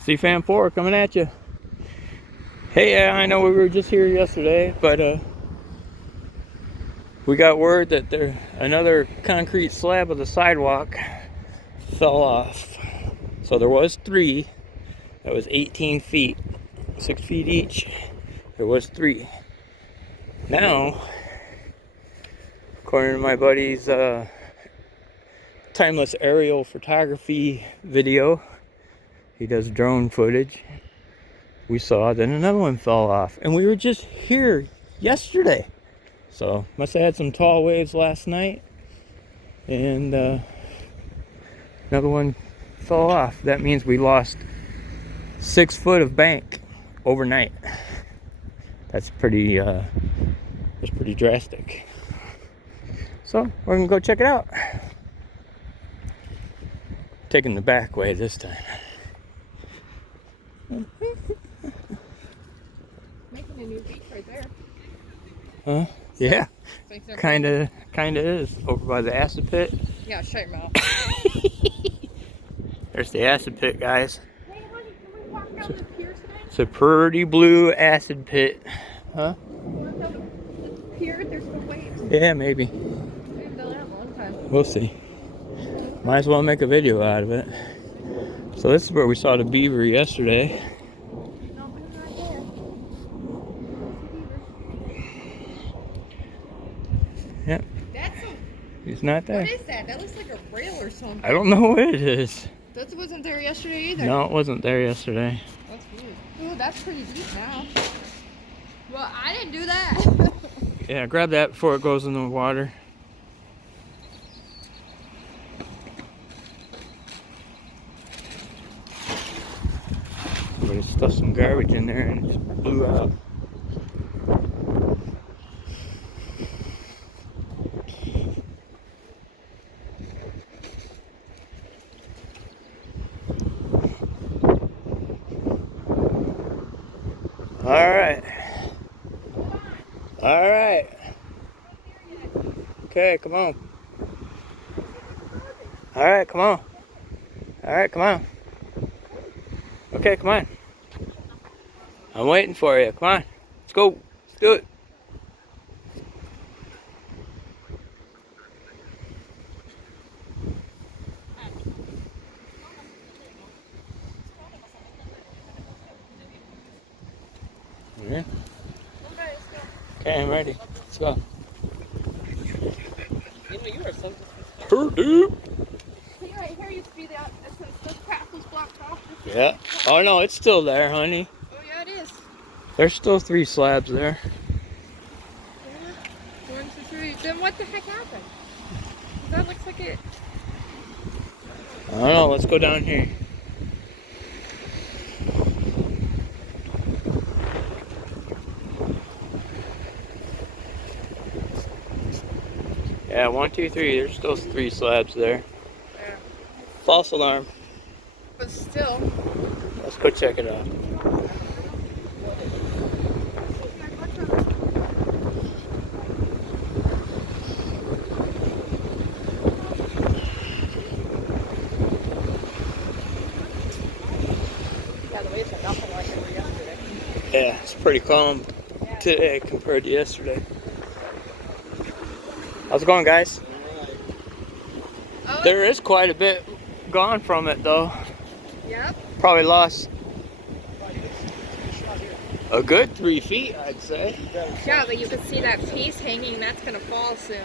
C-Fan 4 coming at you. Hey, I know we were just here yesterday, but we got word that another concrete slab of the sidewalk fell off. So there was 3. That was 18 feet, 6 feet each. There was 3. Now, according to my buddy's timeless aerial photography video, he does drone footage, we saw that another one fell off, and we were just here yesterday. So must have had some tall waves last night, and another one fell off. That means we lost 6 foot of bank overnight. That's pretty drastic. So we're gonna go check it out. Taking the back way this time. Making a new beach right there. Huh? Yeah. Kinda is. Over by the acid pit. Yeah, shut your mouth. There's the acid pit, guys. Hey, honey, can we walk down the pier today? It's a pretty blue acid pit. Huh? The pier, there's no waves. Yeah, maybe. We've done that a long time. We'll see. Might as well make a video out of it. So this is where we saw the beaver yesterday. No, I'm right there. Yep. That's a... He's not there. What is that? That looks like a rail or something. I don't know what it is. That wasn't there yesterday either. No, it wasn't there yesterday. That's weird. Ooh, that's pretty deep now. Well, I didn't do that. Yeah, grab that before it goes in the water. Somebody stuffed some garbage in there and it just blew out. All right. Okay, come on. All right, come on. All right, come on. Okay, come on. I'm waiting for you. Come on. Let's go. Let's do it. Yeah. Okay, I'm ready. Let's go. You are so... Purdue. See, right here used to be that since this path was blocked off. Yeah. Oh no, it's still there, honey. Oh yeah, it is. There's still 3 slabs there. 1, 2, 3. Then what the heck happened? That looks like it. I don't know. Let's go down here. Yeah, 1, 2, 3. There's still 3 slabs there. Yeah. False alarm. But still. Let's go check it out. Yeah, the waves are nothing like they were yesterday. Yeah, it's pretty calm today compared to yesterday. How's it going, guys? Oh, There is quite a bit gone from it, though. yep. Probably lost a good 3 feet, I'd say. Yeah, but you can see that piece hanging. That's going to fall soon.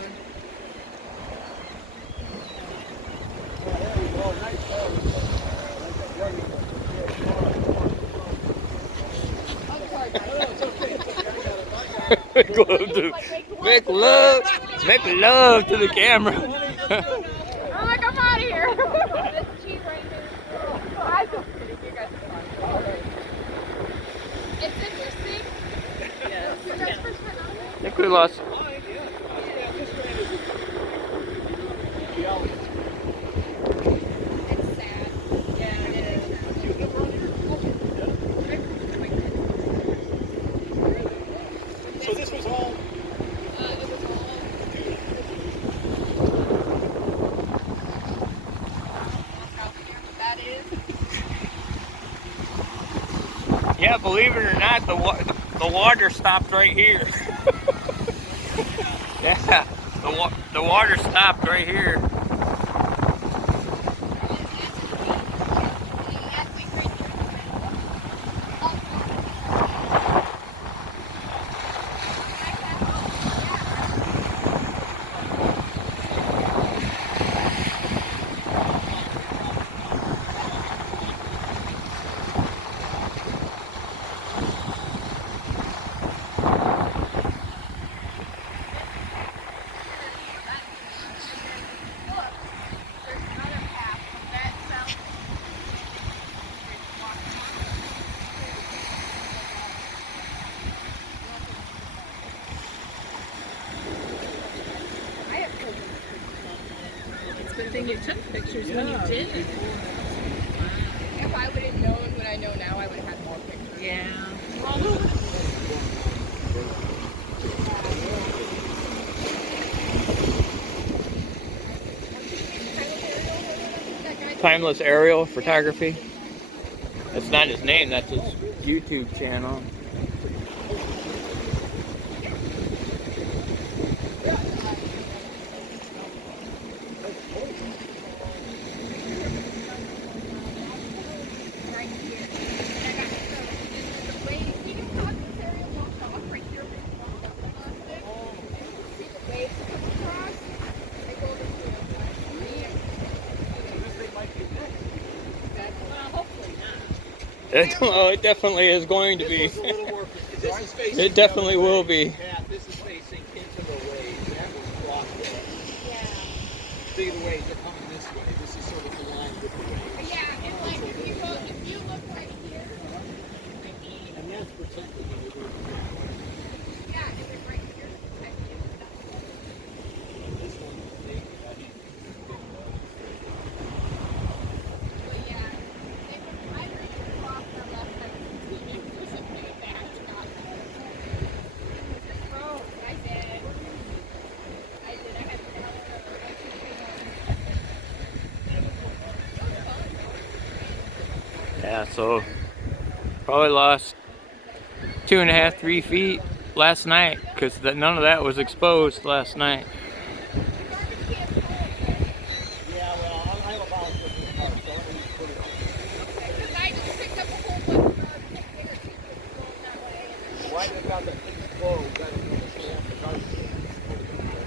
Make love to the camera. I'm like, I'm out of here. This cheese right here. I just kidding. You guys are fine. It's interesting. Yes. You guys first went on it? I think we lost. It's sad. Yeah, it is. So this was all... It was all... That is. Yeah, believe it or not, the water stopped right here. Yeah, the water stopped right here. Good thing you took pictures when you did. If I would have known what I know now, I would have had more pictures. Yeah. Timeless aerial photography. That's not his name, that's his YouTube channel. It definitely is going to be. It definitely will be. Yeah, this is facing into the waves. That was blocked there. Yeah. See the waves are coming this way. This is sort of aligned with the waves. Yeah, and like if you look right here, And that's protecting you. yeah, and then right here is protecting you. This one, they, But yeah, they were either off or left side. Oh, I did. I had Yeah, so probably lost 2.5, 3 feet last night because none of that was exposed last night. yeah, well, I have a balance with this part, so let me put it on. because I just picked up a whole bunch of container pieces going that way. Why they've got that thing closed, I don't understand the garbage.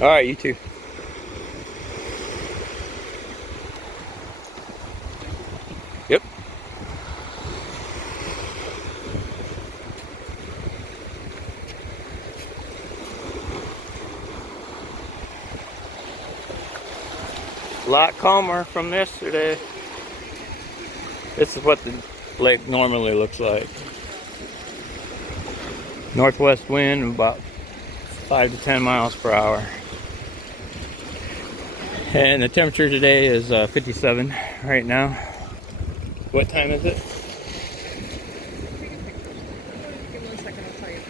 All right, you too. Yep. A lot calmer from yesterday. This is what the lake normally looks like. Northwest wind about 5 to 10 miles per hour. And the temperature today is 57 right now. What time is it? Give me 1 second, I'll tell you.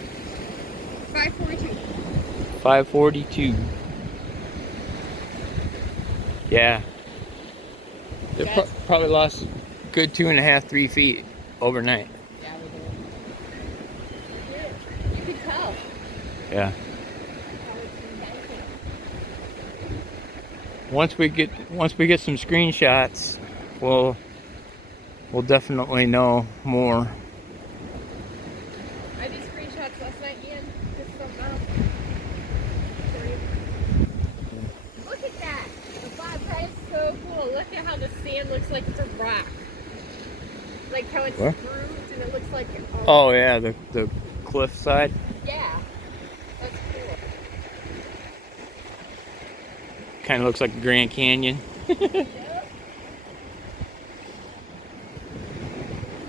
5:42. 5:42. Yeah. They probably lost a good 2.5, 3 feet overnight. Yeah, we did. You could tell. Yeah. Once we get some screenshots, we'll definitely know more. I did screenshots last night, Ian. Just something else. Look at that. The flat that is so cool. Look at how the sand looks like it's a rock. Like how it's What? grooved and it looks like Oh yeah, the cliff side. yeah. That's cool. Kind of looks like the Grand Canyon.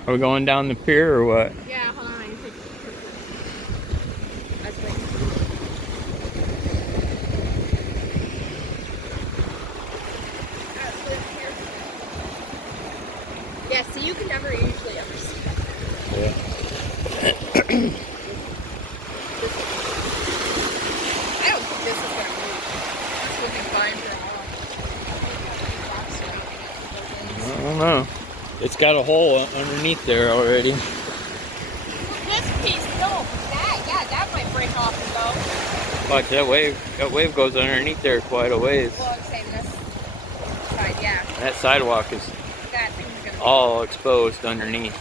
Are we going down the pier or what? Yeah, hold on. I can take a picture. That's right. Yeah, see, you can never usually ever see that. Yeah. I don't think this is going to move. This will be fine for all of us. don't know. It's got a hole underneath there already. This piece, no. That might break off and go. Watch, that wave goes underneath there quite a ways. Well, I'm saying this side, yeah. That sidewalk is That thing's gonna all exposed underneath.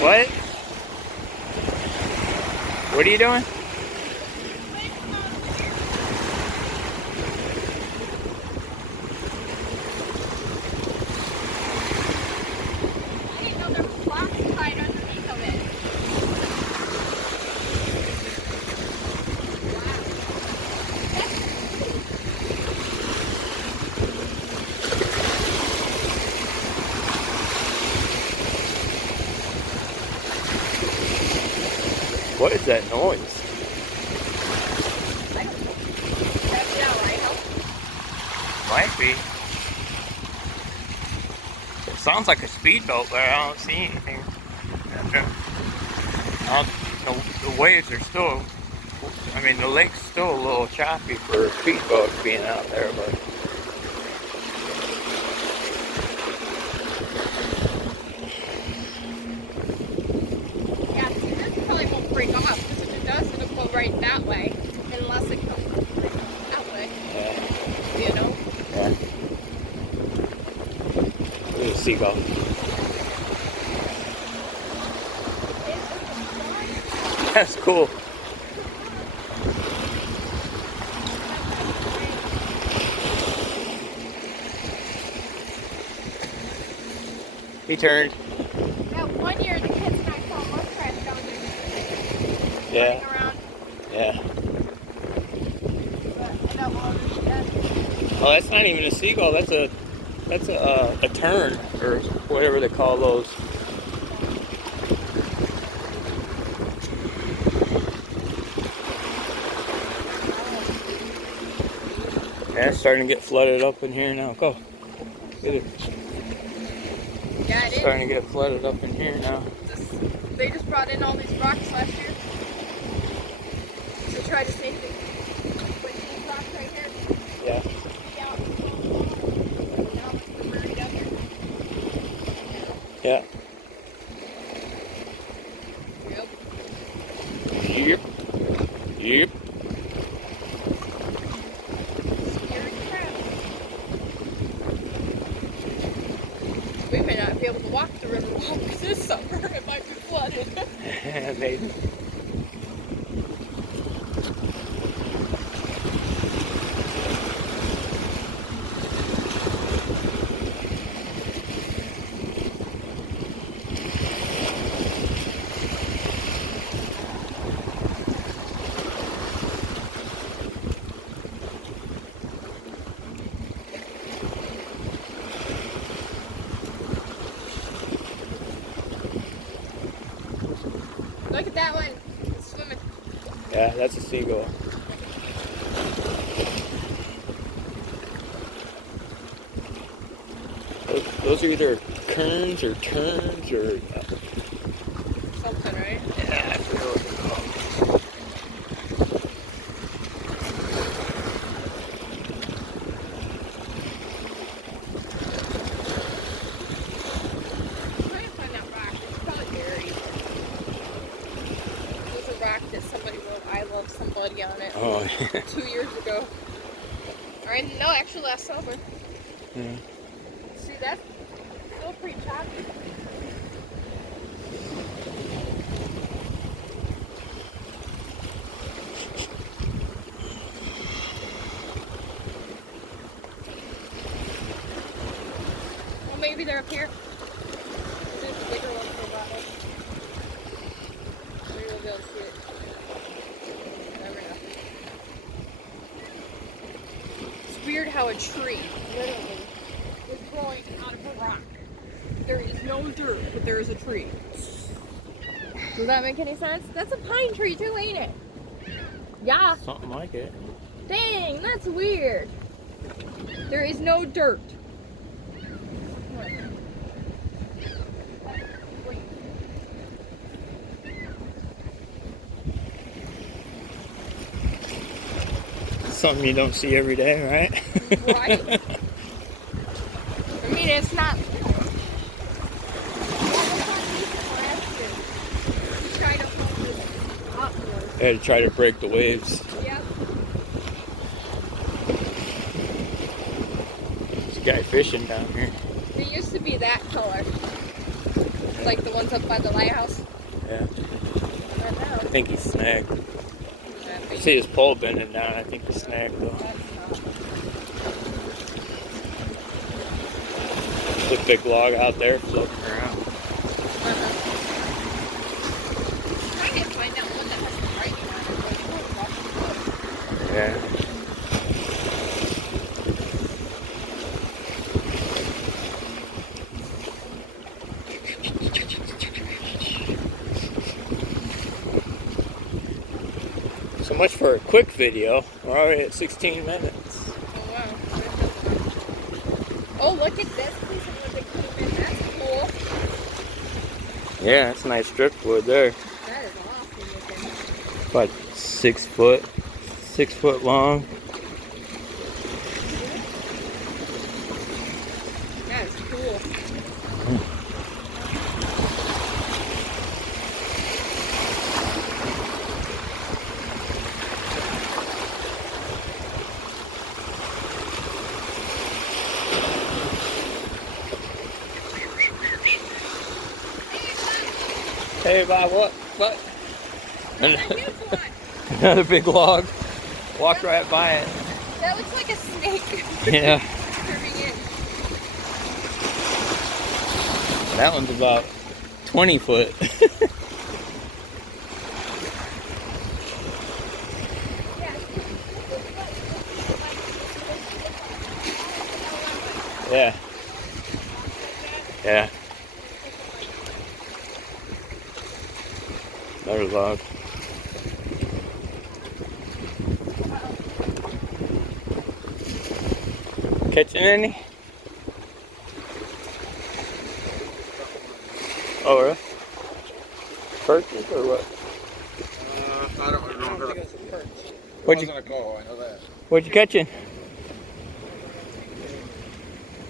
What? What are you doing? I didn't know there was blocks tied underneath of it. What is that noise? I don't know. That's it out, right? Might be. It sounds like a speedboat, but I don't see anything. The waves are still, I mean, the lake's still a little choppy for a speedboat being out there, but. Yeah, see, this probably won't break off, because if it does, it'll go right that way, unless it comes that way. Yeah. You know? Yeah. There's a seagull. That's cool. He turned. That one year, the kids and I saw a muskrat down there. Yeah. Running around. Yeah. But that water's dead. Oh, that's not even a seagull. That's a tern, or whatever they call those. Yeah, it's starting to get flooded up in here now. Go. Get it. Yeah, it is. Starting to get flooded up in here now. They just brought in all these rocks last year to try to save it. But these rocks right here, Yeah. now they're buried under. Yeah. Yep. Yep. Yep. Scary crap. We may not be able to walk the river walk this summer. It might be flooded. Maybe. Look at that one. It's swimming. Yeah, that's a seagull. Those are either kerns or terns or. Something, right? Yeah, I forget what they're called. I'm trying to find that rock. It's probably buried. There's a rock that somebody wrote "I love somebody" on it Oh, yeah. 2 years ago. Or no, actually last summer. Yeah. See, that's still pretty choppy. Well, maybe they're up here. There's a bigger one for a bottle. Maybe we'll be able to see it. Never know. It's weird how a tree, literally, is growing out of a rock. There is no dirt, but there is a tree. Does that make any sense? That's a pine tree too, ain't it? Yeah. Something like it. Dang, that's weird. There is no dirt. Something you don't see every day, right? Right. I mean, it's not. Yeah, to try to break the waves. Yep. There's a guy fishing down here. It used to be that color. Like the ones up by the lighthouse. Yeah. But now I think he's snagged. I see his pole bending down. I think he's snagged though. There's a big log out there floating around. I can't find that one that has the writing on it. Yeah. So much for a quick video. We're already at 16 minutes. Oh, wow. Oh, look at this piece of wood that came in. That's cool. Yeah, that's a nice driftwood there. That is awesome looking. About 6 foot. 6 foot long. That is cool. Hey, Bob, what? What? Another huge one. Another big log. Walked right by it. That looks like a snake. Yeah. Curving in. That one's about 20 foot. Yeah. Yeah. Another log. Catching any? Oh, really? Perches or what? I don't remember. What'd you, Wasn't a call, I know that. what'd you catching?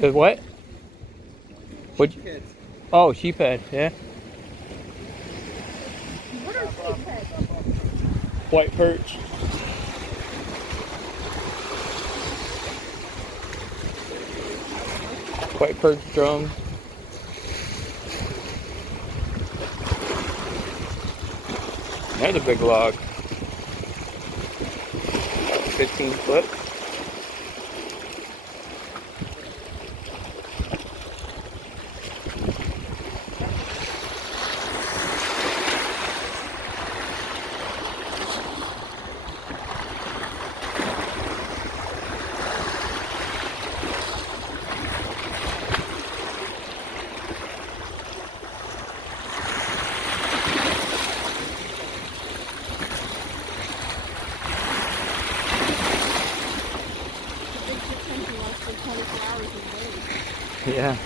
The what? What'd you? Oh, sheephead, yeah. What are sheephead? White perch. White perch drum. Another big log. About 15 foot. Yeah.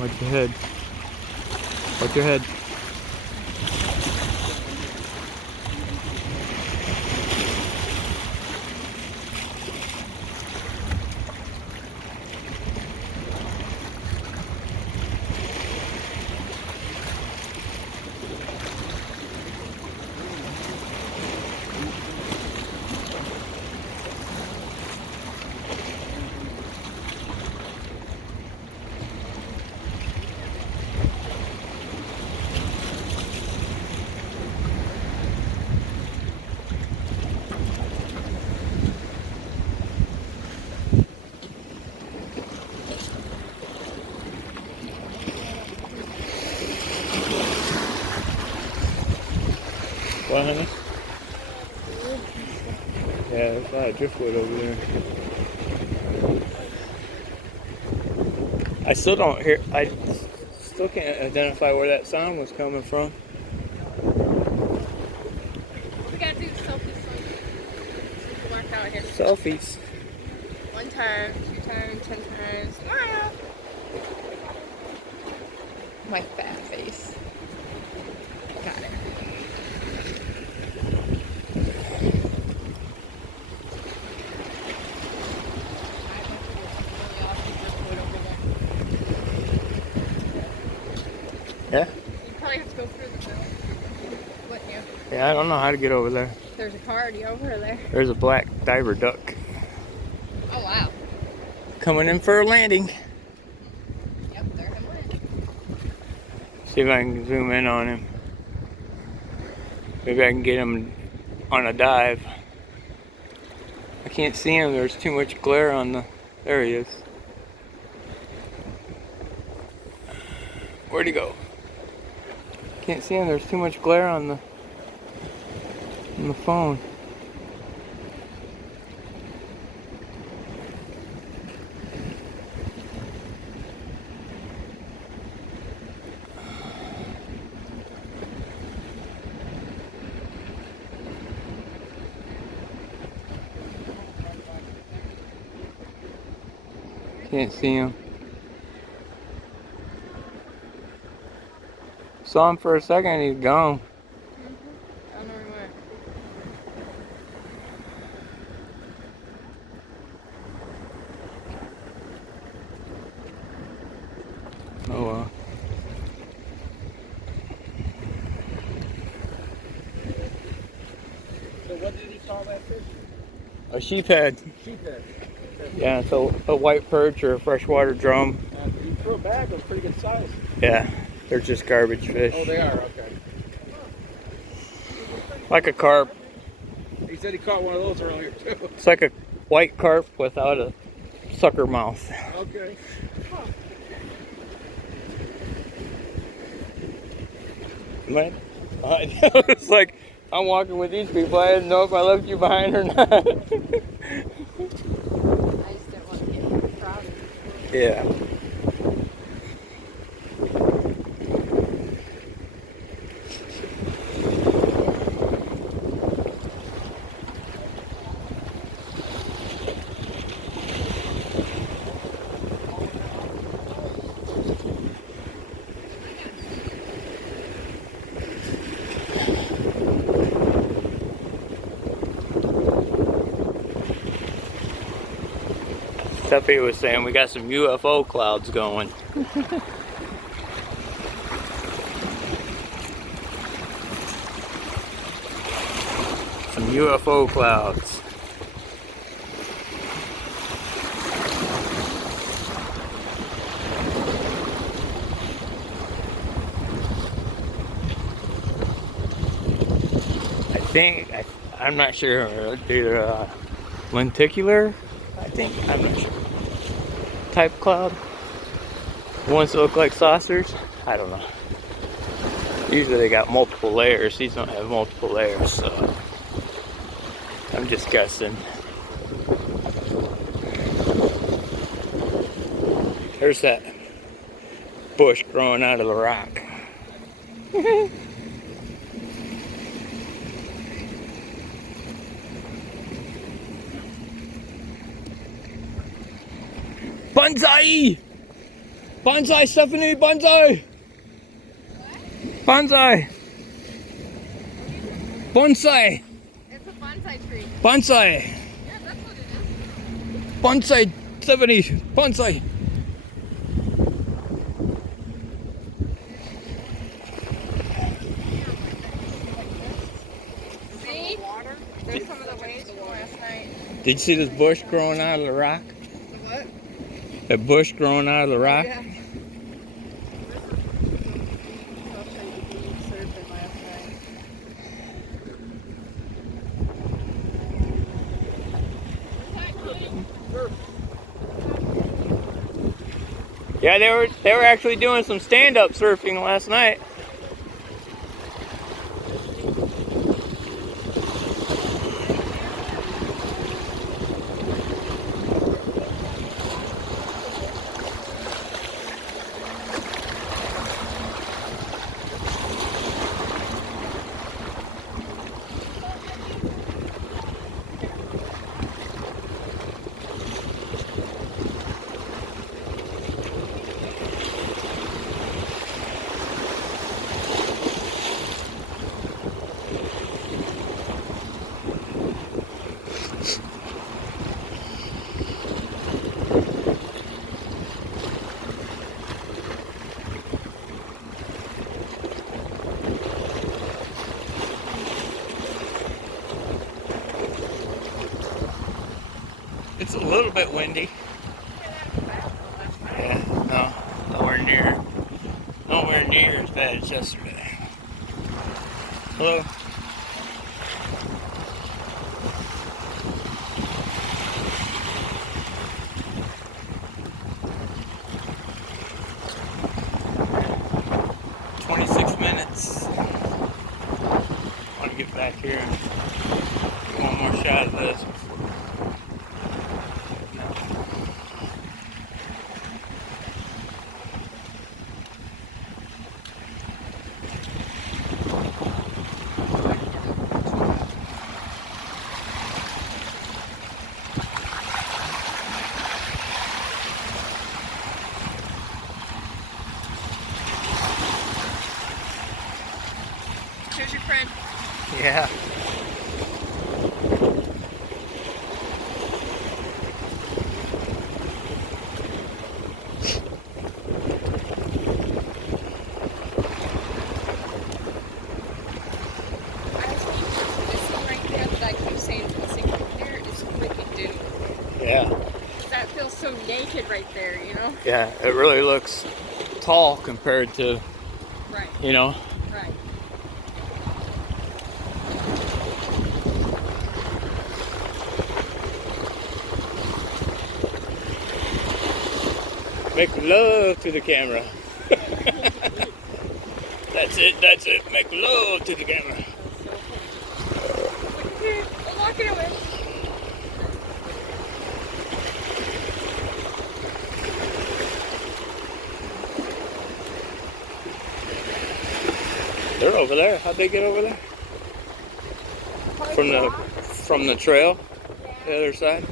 Watch your head. Watch your head. What, honey? Yeah, there's a lot of driftwood over there. I still don't hear. I still can't identify where that sound was coming from. We gotta do selfie. Selfies. 1 time, 2 times, 10 times. Smile. My fat face. Got it. Yeah? You probably have to go through the middle. Wouldn't you? Yeah, I don't know how to get over there. There's a car already over there. There's a black diver duck Oh, wow. coming in for a landing. Yep, there he went. See if I can zoom in on him. Maybe I can get him on a dive. I can't see him. There's too much glare on the... There he is. Where'd he go? Can't see him. There's too much glare on the phone. Can't see him. Saw him for a second, he's gone. I don't know where he went. Oh well. So what did he call that fish? A sheephead. Sheephead. Yeah, it's a white perch or a freshwater drum. You threw a bag, it was pretty good size. Yeah, they're just garbage fish. Oh, they are, okay. Like a carp. He said he caught one of those earlier too. It's like a white carp without a sucker mouth. Okay. Man, it's like I'm walking with these people. I didn't know if I left you behind or not. I just didn't want to get crowded. Yeah. Tuffy was saying we got some UFO clouds going. Some UFO clouds. I'm not sure. They're lenticular, I think. I'm not sure. Type cloud. Ones that look like saucers. I don't know. Usually they got multiple layers. These don't have multiple layers, so I'm just guessing. There's that bush growing out of the rock. Bonsai! Bonsai, Stephanie, bonsai! What? Bonsai! Bonsai! It's a bonsai tree. Bonsai! Yeah, that's what it is. Bonsai, Stephanie, bonsai! See? There's some of the waves from last night. Did you see this bush growing out of the rock? The what? That bush growing out of the rock? Yeah. I'll show you the beach surfing last night. Yeah, they were actually doing some stand-up surfing last night. It's a little bit windy. Yeah, no, nowhere near as bad as yesterday. Hello. Minutes. I want to get back here and get one more shot of this. Here's your friend. Yeah. Yeah. That feels so naked right there, you know? Yeah, it really looks tall compared to, right. You know? Right. Make love to the camera. That's it. Make love to the camera. I'm walking away. They're over there. How'd they get over there? From the trail, the other side.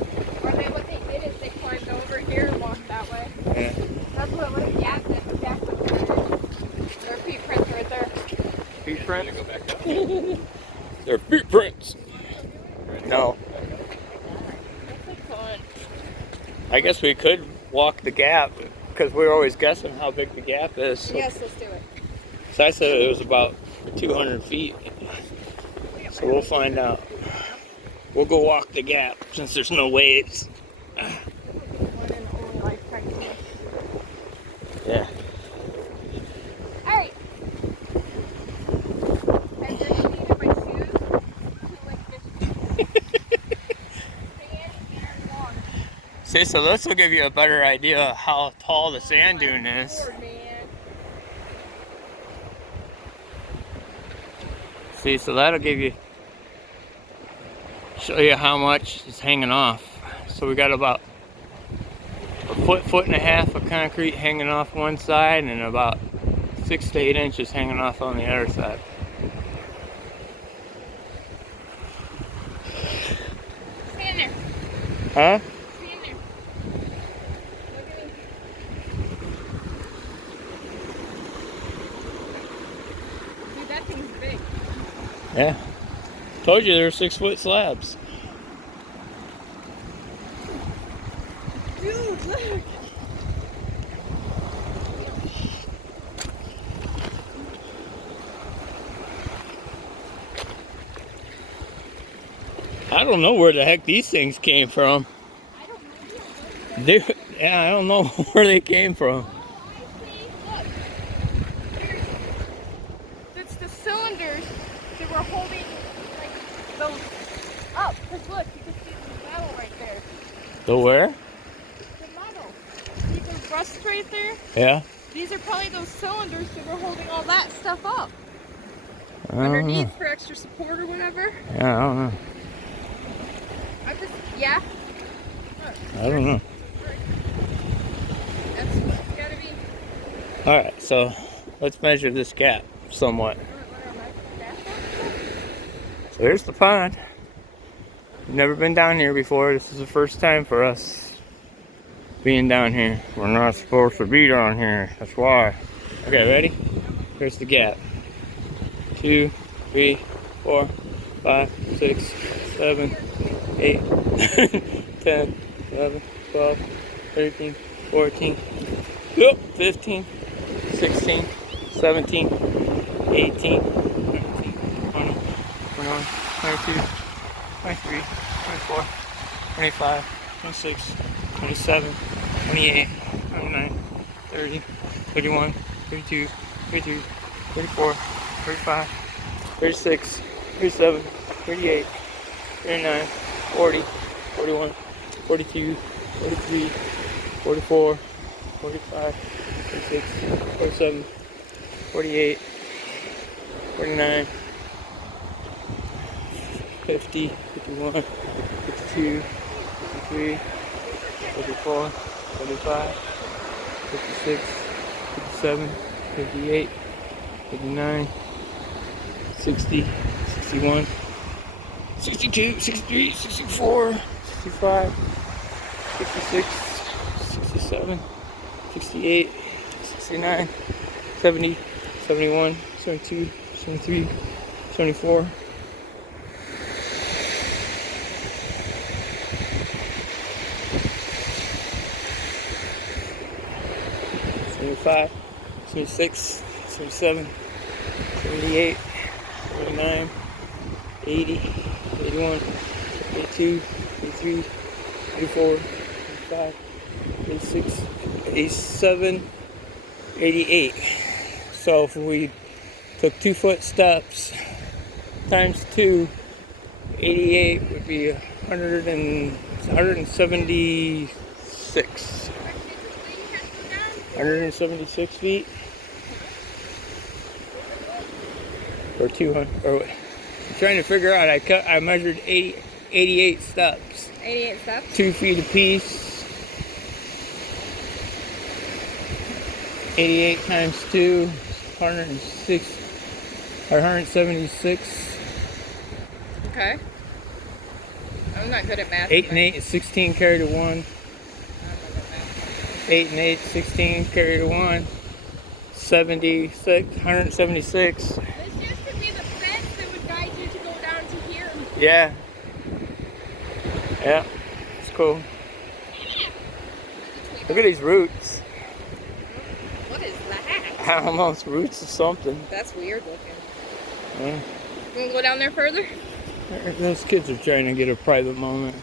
Or what they did is they climbed over here and walked that way. Yeah. That's what it was. Yeah, that's exactly what it is. There are feet prints right there. Feet prints? Go back up. They're feet prints. No. I guess we could walk the gap because we're always guessing how big the gap is. So. Yes, let's do it. So I said it was about 200 feet. So we'll find out. We'll go walk the gap since there's no waves. Yeah. Alright. See, so this will give you a better idea of how tall the sand dune is. See, so that'll show you how much is hanging off. So we got about a foot and a half of concrete hanging off one side and about 6 to 8 inches hanging off on the other side. Stand there. Huh? Stand there. Look at me. Dude, that thing's big. Yeah. Told you there were 6-foot slabs. Dude, look. I don't know where the heck these things came from. I don't know. Yeah, I don't know where they came from. Look. It's the cylinders that were holding like those up. Because look, you can see the metal right there. The where? The metal. See those rusts right there? Yeah. These are probably those cylinders that were holding all that stuff up. I don't Underneath know. for extra support or whatever. Yeah, I don't know. Yeah. I don't know. That's what it's gotta be. Alright, so let's measure this gap somewhat. So here's the pond. We've never been down here before. This is the first time for us being down here. We're not supposed to be down here. That's why. Okay, ready? Here's the gap. 2, 3, 4, 5, 6, 7, 8, 10, 11, 12, 13, 14, 15, 16, 17, 18, 19, 20, 21, 22, 23, 24, 25, 26, 27, 28, 29, 30, 31, 32, 33, 34, 35, 36, 37, 38, 39, 40, 41, 42, 43, 44, 45, 46, 47, 48, 49, 50, 51, 52, 53, 54, 55, 56, 57, 58, 59, 60, 61, 62, 63, 64, 65, 66, 67, 68, 69, 70, 71, 72, 73, 74, 75, 76, 77, 78, 79, 80, 81, 82, 83, 84, 85, 86, 87, 88. So if we took 2-foot steps times 2, 88 would be 176. 176 feet. Or 200. Or I'm trying to figure out. I measured 88 steps. 88 steps? 2 feet apiece. 88 times 2, 106 or 176. Okay. I'm not good at math. 8 and 8 is 16 carry to 1. 8 and 8, 16 carry to 1. 76, 176. This used to be the fence that would guide you to go down to here. Yeah. Yeah. It's cool. Look at these roots. What is that? Almost roots of something. That's weird looking. Yeah. You want to go down there further? Those kids are trying to get a private moment.